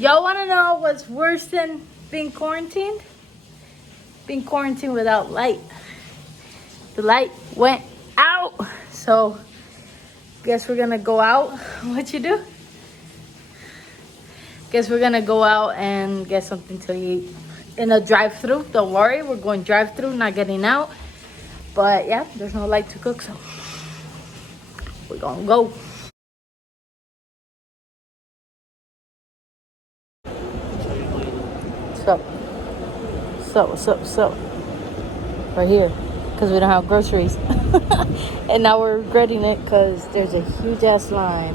Y'all wanna know what's worse than being quarantined? Being quarantined without light. The light went out. So guess we're gonna go out. What you do? Guess we're gonna go out and get something to eat in a drive-through. Don't worry, we're going drive-through, not getting out. But yeah, there's no light to cook, so we're gonna go. So we're here because we don't have groceries. And now we're regretting it because there's a huge ass line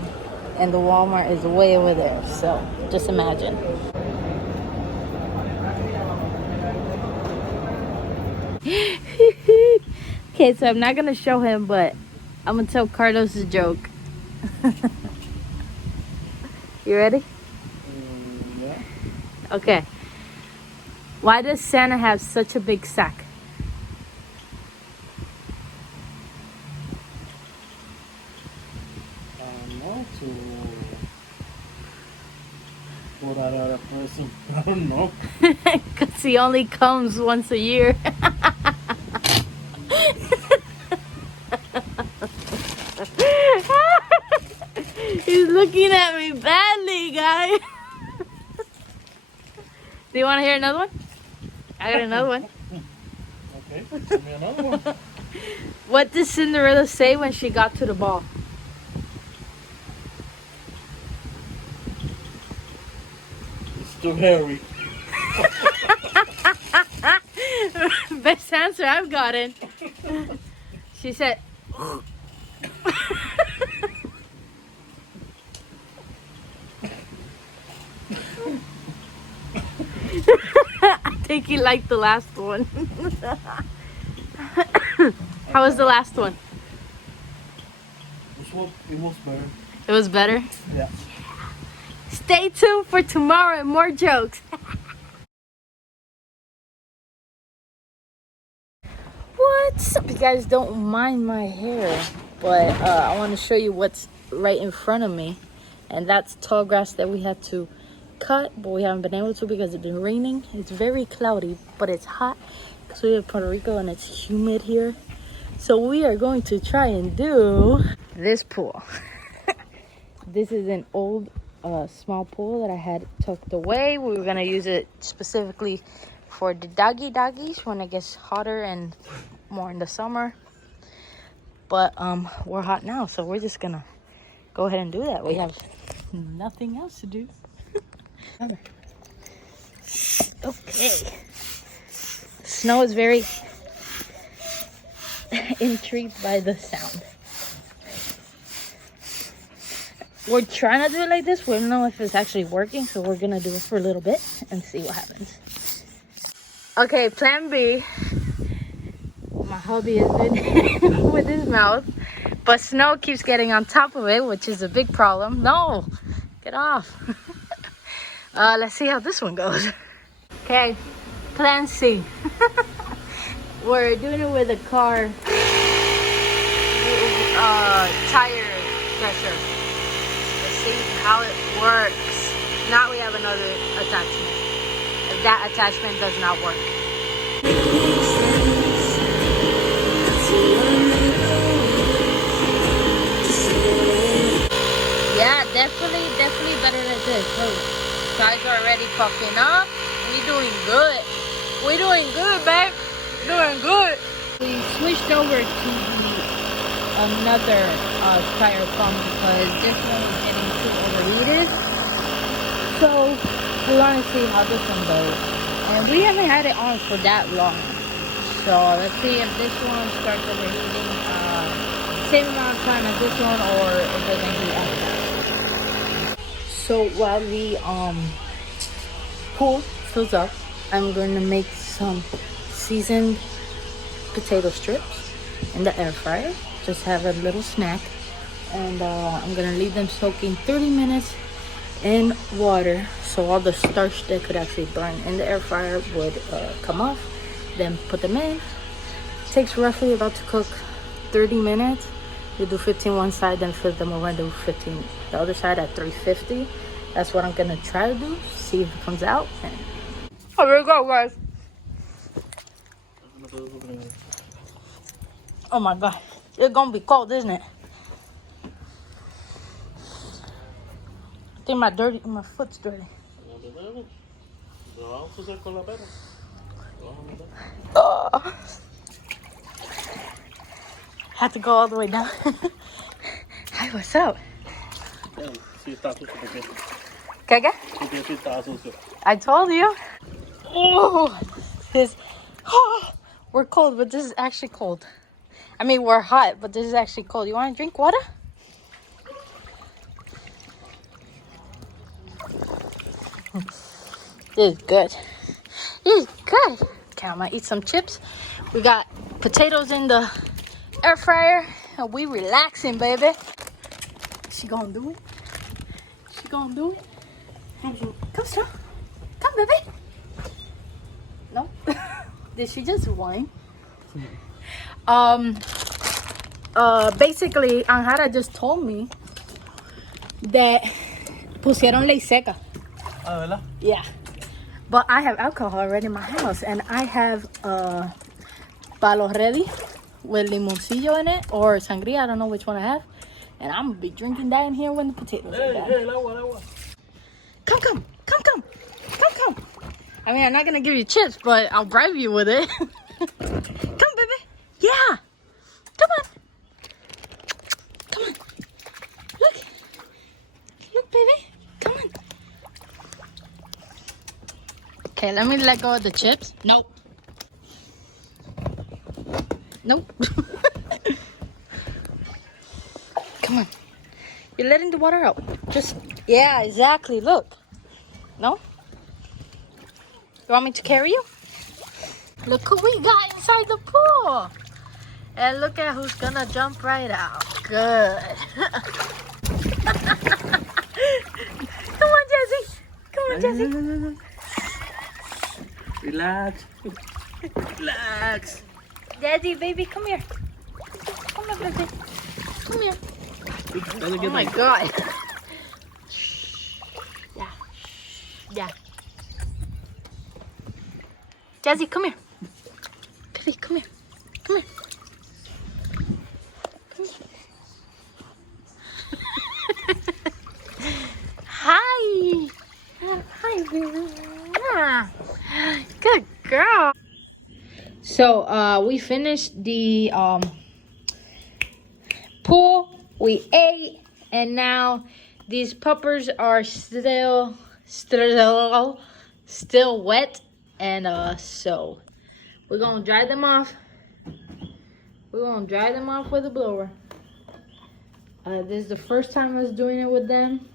and the Walmart is way over there. So just imagine. Okay, so I'm not gonna show him, but I'm gonna tell Carlos a joke. You ready? Yeah. Okay. Why does Santa have such a big sack? No, to put out a person. I don't know. Because he only comes once a year. He's looking at me badly, guys. Do you want to hear another one? I got another one. Okay, send me another one. What did Cinderella say when she got to the ball? It's too hairy. Best answer I've gotten. She said, I think he liked the last one. How was the last one? It was better. It was better? Yeah. Stay tuned for tomorrow and more jokes. What's up? You guys don't mind my hair, but I want to show you what's right in front of me. And that's tall grass that we had to cut, but we haven't been able to because it's been raining. It's very cloudy, but it's hot because we live in Puerto Rico and it's humid here. So we are going to try and do this pool. This is an old small pool that I had tucked away. We were gonna use it specifically for the doggies when it gets hotter and more in the summer. But we're hot now, so we're just gonna go ahead and do that. We have nothing else to do. Okay. Snow is very intrigued by the sound. We're trying to do it like this. We don't know if it's actually working, so we're gonna do it for a little bit and see what happens. Okay, plan B. My hubby has been with his mouth, but snow keeps getting on top of it, which is a big problem. No, get off. Let's see how this one goes. Okay, plan C. We're doing it with a car tire pressure. Let's see how it works. Now we have another attachment. If that attachment does not work. Yeah, definitely better than this. Look, guys are already puffing up. We doing good. We doing good, babe. Doing good. We switched over to another tire pump because this one was getting too overheated. So we want to see how this one goes. And we haven't had it on for that long. So let's see if this one starts overheating same amount of time as this one, or if it doesn't heat up. So while the pool fills up, I'm going to make some seasoned potato strips in the air fryer. Just have a little snack. And I'm going to leave them soaking 30 minutes in water, so all the starch that could actually burn in the air fryer would come off. Then put them in. Takes roughly about to cook 30 minutes. You do 15 one side, then flip them over and do 15 the other side at 350. That's what I'm gonna try to do. See if it comes out. And... Oh, here we go, guys. Oh my god, it's gonna be cold, isn't it? I think my foot's dirty. Had to go all the way down. Hi, what's up? ¿Qué? I told you. Oh, we're cold, but this is actually cold. I mean, we're hot, but this is actually cold. You want to drink water? This is good. This is good. Okay, I'm gonna eat some chips. We got potatoes in the air fryer, and we relaxing, baby. She gonna do it? She gonna do it? Come, Stro. Come, baby. No? Did she just whine? Basically, Anjara just told me that pusieron ley seca. Ah, ¿verdad? Yeah. But I have alcohol already in my house, and I have palo ready with limoncillo in it or sangria. I don't know which one I have. And I'm gonna be drinking that in here when the potatoes are done. Hey, el agua. Come. I mean, I'm not gonna give you chips, but I'll bribe you with it. Come, baby. Yeah. Come on. Look, baby. Come on. Okay, let me let go of the chips. Nope. Come on. You're letting the water out. Just, yeah, exactly. Look. No? You want me to carry you? Look who we got inside the pool. And look at who's gonna jump right out. Good. Come on, Jesse. Relax. Daddy, baby, come here. Come here, baby. Come here. Oh my god. Yeah. Jazzy, come here. Baby, come here. Hi, baby. Good girl. So we finished the pool. We ate, and now these puppers are still wet, and so we're gonna dry them off. With a blower. This is the first time I was doing it with them.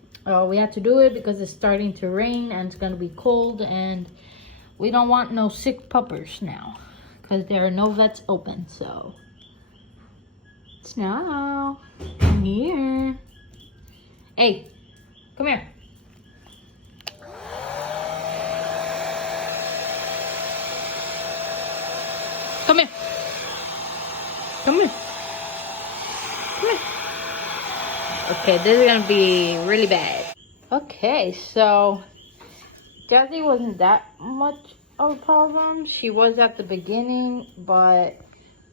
We had to do it because it's starting to rain and it's gonna be cold, and we don't want no sick puppers now because there are no vets open. So Snow, come here. Hey, come here. Come here. Okay, this is gonna be really bad. Okay, so Jazzy wasn't that much of a problem. She was at the beginning, but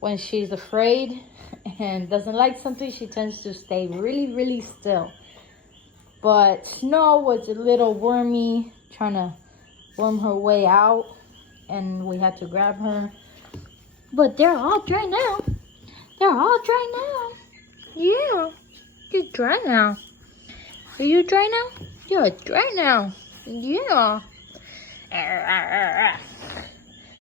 when she's afraid and doesn't like something, she tends to stay really still. But Snow was a little wormy, trying to worm her way out, and we had to grab her. But they're all dry now. Yeah, you're dry now. Are you dry now? You're dry now. Yeah.